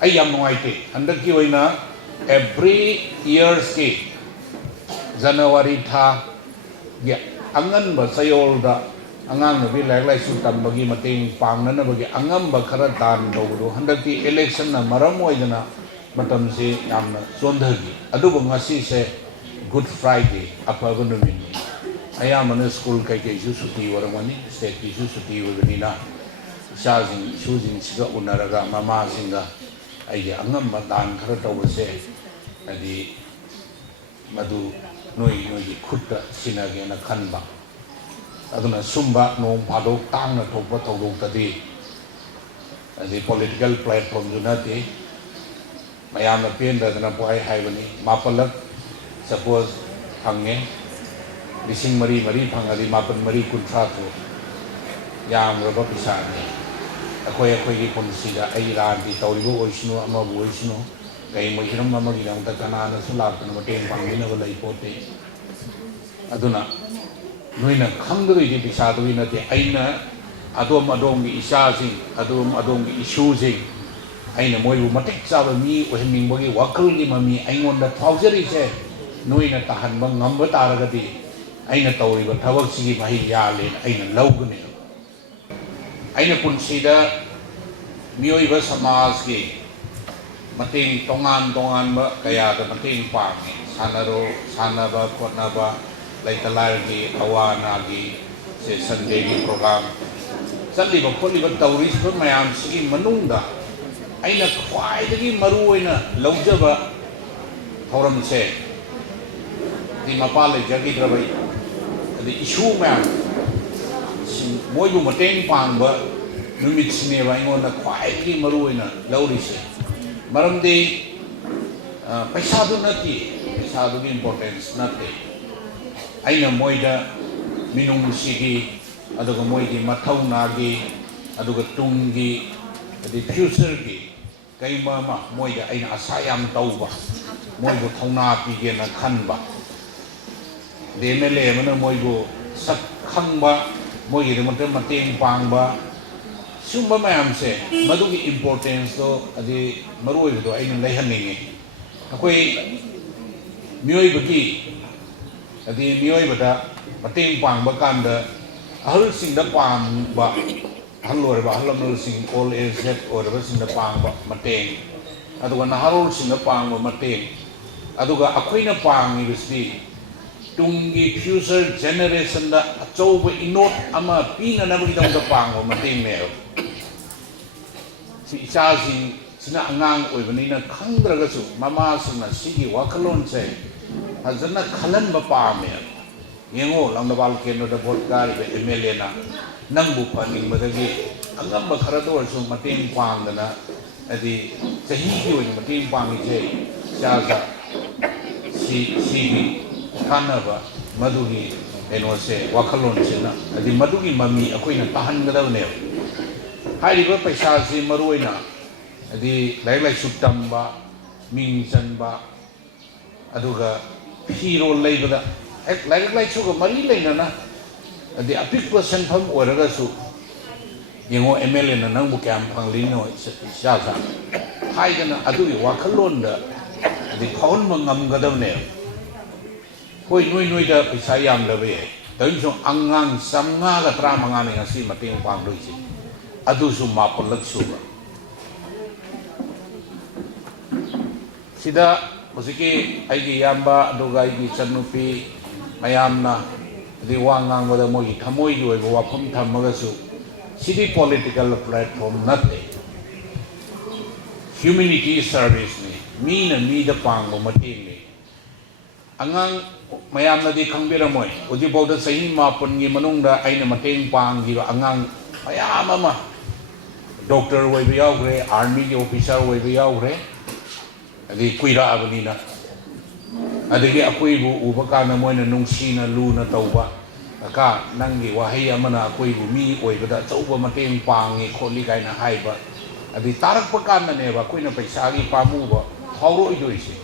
ay yam nuaite handak ki oina every years ki January tha ya angan ba sayol da angang na bi lai lai su tam bagi mating pang na bagi angam ba khara dan do do handak ki election na maram oidana matam se yamna sondhagi adu ba ngasi se Good Friday apaga numin ayamana school kai kai su suti waramani state ki su suti waganina shazing shuzing siga unaraga mama singa ai angam dan khara tawse adi madu noi khutta sinage na khanba aduna sumba no phadok tang na thokba thokdok tadi adi political platform junati mayam na pen da na poi haibani mapalak suppose hange lising mari phangadi mapan mari kuntra to yam roba pisani akoi gi punsida ai ran di tawlibu oisnu ama boisnu kai mo hiram mama gi dang ta kana na sulap na mateng pangina ba lai pote aduna noina khangdoi di bisa to ina te aina adom gi isa sing adom gi issue sing aina moi bu matek sa ba mi o heming bagi wakal gi mami aingon da thouseri se noina tahan bang ngamba taraga di aina tawri ba thawak sigi mahi ya le aina lawgane aina punsida mioi ba samaj gi mating tongan ba kaya da mating pang sanaba khotnaba laitalai gi awana gi se Sunday gi program sali ba kholi ba tawri so mayam sigi manungda aina khwai dagi maru oina lawjaba thoram se di mapale jagi drabai adi issue mayam moi bu mating pang ba numit sine ba ingon na khwai dagi maru oina lawri se maramdi paisa du nati paisa du importance nati aina moida minung sigi aduga moidi mathau nagi aduga tungi adi future gi kai mama moida aina asayam tauba moibu thauna pige na khanba demele mana moibu sak khangba moigi de mateng pangba sumba mayam se madugi importance do adi maroi do aina laihaningi akoi mioi bagi adi mioi bada mateng pangba kanda ahal singda pangba halor ba halamul sing all age or ba singda pangba mateng aduga naharul singda pangba mateng aduga akoina pangi bisdi tungi future generation da achouba inot ama pina na bagi dong da pangba mateng ne si ichasing sina angang oibanina khangdragasu mama sina sigi wakalon se hazana khalan ba pame yengo langdabal keno da votkar be MLA na nangbu paning badagi angam ba khara do so mateng pangdana adi sahi ki oi mateng pangi je chaza si kanaba madugi eno se wakalon sina adi madugi mami akoina tahan gadavne hairiba paisa si maruina adi lai sutamba ming chanba aduga hero leibada ek lai chuga mari leina na adi apik person pham oraga su yengo MLA na nang bu kam phanglino sa haidana adugi wakalon da adi khon mangam gadavne hoi noi da paisa yam labe taim so angang samnga ga tra manga ne ngasi mateng pang doi si adusu mapalak suba sida musiki aigi yamba aduga aigi chanupi mayamna di wangang wada mogi Thamoigi oi wa pham thamaga su sidi political platform natte humanity service ni mi da pang bo mateng ni angang mayamna di khangbiramoi oji bawda sahi mapon gi manungda aina mateng pang gi angang mayam ama doctor way be yaugre army officer way be yaugre adi kuira abanina adigi akoibu ubakana moina nungsina luna tauba aka nangi wahi amana akoibu mi oibada chauba mateng pangi kholi kaina haiba adi tarak pakana ne ba koina paisa gi pamu ba hauro idoisi